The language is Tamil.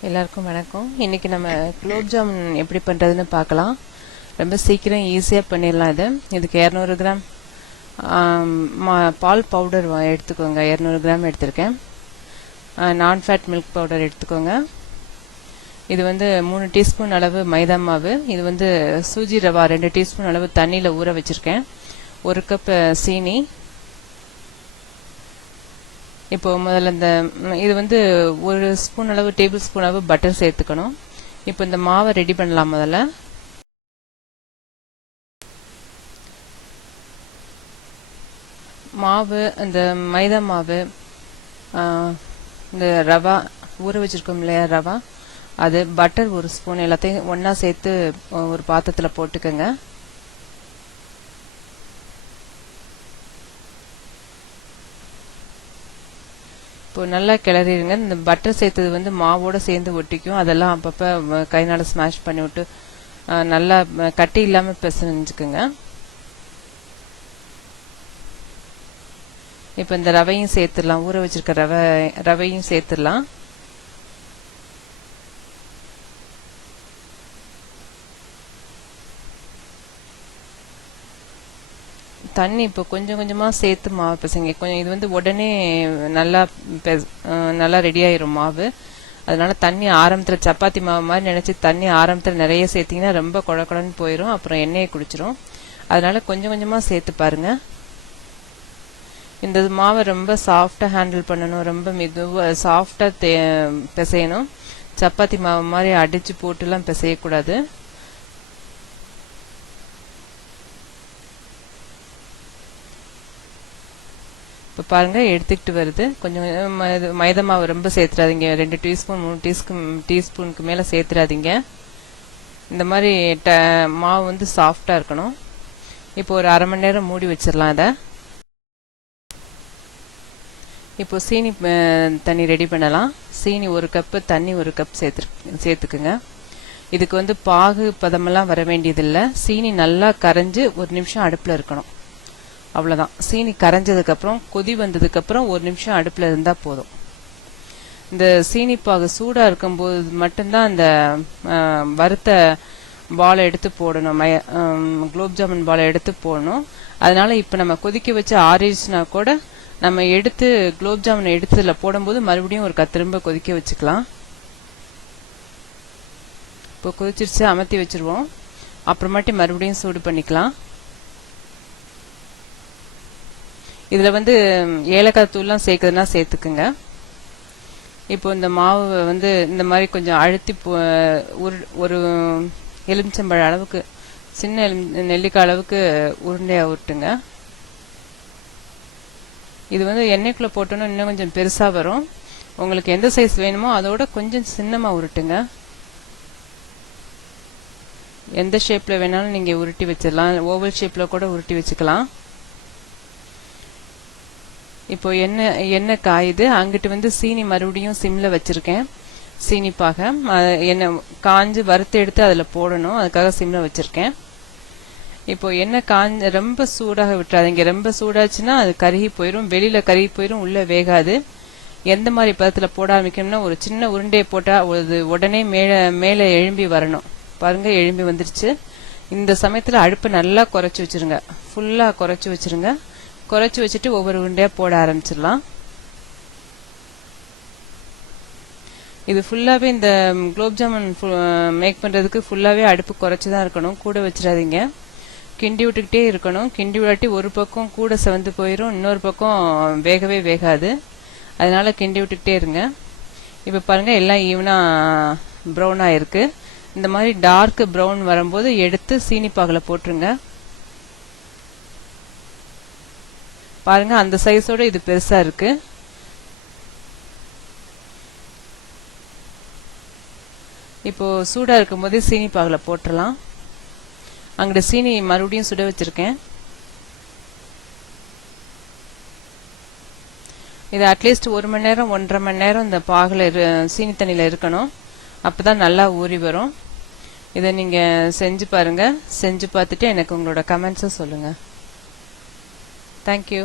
எல்லாருக்கும் வணக்கம். இன்னைக்கு நம்ம குலோப் ஜாமுன் எப்படி பண்ணுறதுன்னு பார்க்கலாம். ரொம்ப சீக்கிரம் ஈஸியாக பண்ணிடலாம் இது. இதுக்கு இரநூறு கிராம் மா- பால் பவுடர் எடுத்துக்கோங்க. இரநூறு கிராம் எடுத்திருக்கேன். நான் ஃபேட் மில்க் பவுடர் எடுத்துக்கோங்க. இது வந்து மூணு டீஸ்பூன் அளவு மைதா மாவு. இது வந்து சூஜி ரவா ரெண்டு டீஸ்பூன் அளவு தண்ணியில் ஊற வச்சுருக்கேன். ஒரு கப் சீனி இப்போ முதல்ல இந்த இது வந்து ஒரு ஸ்பூன் அளவு டேபிள் ஸ்பூன் அளவு பட்டர் சேர்த்துக்கணும். இப்போ இந்த மாவை ரெடி பண்ணலாம் முதல்ல. மாவு இந்த மைதா மாவு இந்த ரவா ஊற வச்சிருக்கோம் இல்லையா ரவா அது பட்டர் ஒரு ஸ்பூன் எல்லாத்தையும் ஒன்றா சேர்த்து ஒரு பாத்திரத்தில் போட்டுக்கோங்க. இப்போ நல்லா கிளறிடுங்க. இந்த பட்டர் சேர்த்தது வந்து மாவோட சேர்ந்து ஒட்டிக்கும். அதெல்லாம் அப்பப்போ வ- ஸ்மாஷ் பண்ணி விட்டு நல்லா கட்டி இல்லாமல் பிசைஞ்சுக்குங்க. இப்போ இந்த ரவையும் சேர்த்துடலாம். ஊற வச்சிருக்க ரவை ரவையும் சேர்த்துடலாம். தண்ணி இப்போ கொஞ்சம் கொஞ்சமாக சேர்த்து மாவு பிசைங்க. கொஞ்சம் இது வந்து உடனே நல்லா பெஸ்- நல்லா ரெடி ஆயிரும் மாவு. அதனால தண்ணி ஆரம்பத்தில் சப்பாத்தி மாவு மாதிரி நினச்சி தண்ணி ஆரம்பத்தில் நிறைய சேர்த்திங்கன்னா ரொம்ப குழ குழன்னு போயிடும் அப்புறம் எண்ணெயை குடிச்சிரும். அதனால கொஞ்சம் கொஞ்சமாக சேர்த்து பாருங்க. இந்த மாவை ரொம்ப சாஃப்டாக ஹேண்டில் பண்ணணும். ரொம்ப மெதுவாக சாஃப்டாக பிசையணும். சப்பாத்தி மாவு மாதிரி அடித்து போட்டுலாம் பிசையக்கூடாது. இப்போ பாருங்கள் எடுத்துக்கிட்டு வருது. கொஞ்சம் மைதா மாவு ரொம்ப சேர்த்துறாதீங்க. ரெண்டு டீஸ்பூன் மூணு டீஸ்பூன் டீஸ்பூனுக்கு மேலே சேர்த்துறாதீங்க. இந்த மாதிரி ட மாவு வந்து சாஃப்டாக இருக்கணும். இப்போ ஒரு அரை மணி நேரம் மூடி வச்சிடலாம் அதை. இப்போ சீனி தண்ணி ரெடி பண்ணலாம். சீனி ஒரு கப்பு தண்ணி ஒரு கப் சேர்த்து சேர்த்துக்குங்க. இதுக்கு வந்து பாகு பதமெல்லாம் வர வேண்டியதில்லை. சீனி நல்லா கரைஞ்சு ஒரு நிமிஷம் அடுப்பில் இருக்கணும். அவ்வளோதான் சீனி கரைஞ்சதுக்கப்புறம் கொதி வந்ததுக்கப்புறம் ஒரு நிமிஷம் அடுப்பில் இருந்தால் போதும். இந்த சீனிப்பாகு சூடாக இருக்கும்போது மட்டும்தான் அந்த வறுத்த பாலை எடுத்து போடணும். மய குலோப் ஜாமுன் பாலை எடுத்து போடணும். அதனால இப்போ நம்ம கொதிக்க வச்சு ஆறிடுச்சுனா கூட நம்ம எடுத்து குலோப் ஜாமுன் எடுத்து இதில் போடும்போது மறுபடியும் ஒரு கத்து திரும்ப கொதிக்க வச்சுக்கலாம். இப்போ கொதிச்சிருச்சு அமர்த்தி வச்சிருவோம். அப்புறமாட்டி மறுபடியும் சூடு பண்ணிக்கலாம். இதில் வந்து ஏலக்காய் தூள்லாம் சேர்க்குதுன்னா சேர்த்துக்குங்க. இப்போ இந்த மாவு வந்து இந்த மாதிரி கொஞ்சம் அழுத்தி உரு ஒரு எலுமிச்சம்பழ அளவுக்கு சின்ன எலும் நெல்லிக்காய் அளவுக்கு உருண்டையாக உருட்டுங்க. இது வந்து எண்ணெய்க்குள்ளே போட்டோன்னா இன்னும் கொஞ்சம் பெருசாக வரும். உங்களுக்கு எந்த சைஸ் வேணுமோ அதோட கொஞ்சம் சின்னமாக உருட்டுங்க. எந்த ஷேப்பில் வேணாலும் நீங்கள் உருட்டி வச்சிடலாம். ஓவல் ஷேப்பில் கூட உருட்டி வச்சுக்கலாம். இப்போ எண்ணெய் எண்ணெய் காயுது. அங்கிட்டு வந்து சீனி மறுபடியும் சிம்ல வச்சிருக்கேன். சீனி பாக காஞ்சு வறுத்து எடுத்து அதில் போடணும். அதுக்காக சிம்ல வச்சிருக்கேன். இப்போ எண்ணெய் காஞ்ச ரொம்ப சூடாக விட்டுறாதீங்க. ரொம்ப சூடாச்சுன்னா அது கருகி போயிடும் வெளியில கருகி போயிடும் உள்ள வேகாது. எந்த மாதிரி பதத்தில் போட ஆரம்பிக்கணும்னா ஒரு சின்ன உருண்டையை போட்டால் அது உடனே மேலே மேலே எழும்பி வரணும். பாருங்க எழும்பி வந்துருச்சு. இந்த சமயத்தில் அடுப்பை நல்லா குறைச்சி வச்சிருங்க. ஃபுல்லாக குறைச்சி வச்சிருங்க. குறைச்சி வச்சுட்டு ஒவ்வொரு உருண்டையாக போட ஆரம்பிச்சிடலாம். இது ஃபுல்லாகவே இந்த குலோப் ஜாமுன் மேக் பண்ணுறதுக்கு ஃபுல்லாகவே அடுப்பு குறைச்சி தான் இருக்கணும். கூட வச்சிடாதீங்க. கிண்டி விட்டுக்கிட்டே இருக்கணும். கிண்டி விடாட்டி ஒரு பக்கம் கூட செவந்து போயிடும் இன்னொரு பக்கம் வேகவே வேகாது. அதனால கிண்டி விட்டுக்கிட்டே இருங்க. இப்போ பாருங்கள் எல்லாம் ஈவனாக ப்ரௌனாக இருக்குது இந்த மாதிரி டார்க் ப்ரௌன் வரும்போது எடுத்து சீனி பாகில் போட்டுருங்க. பாருங்க அந்த சைஸோட இது பெருசா இருக்கு. இப்போ சூடா இருக்கும்போது சீனி பாகில் போட்டுடலாம் அங்கிட்ட சீனி மறுபடியும் சுட வச்சிருக்கேன். இது அட்லீஸ்ட் ஒரு மணி நேரம் ஒன்றரை மணி நேரம் இந்த பாகில் இரு சீனி தண்ணியில் இருக்கணும். அப்பதான் நல்லா ஊறி வரும். இதை நீங்கள் செஞ்சு பாருங்க. செஞ்சு பார்த்துட்டு எனக்கு உங்களோட கமெண்ட்ஸை சொல்லுங்கள் தேங்க்யூ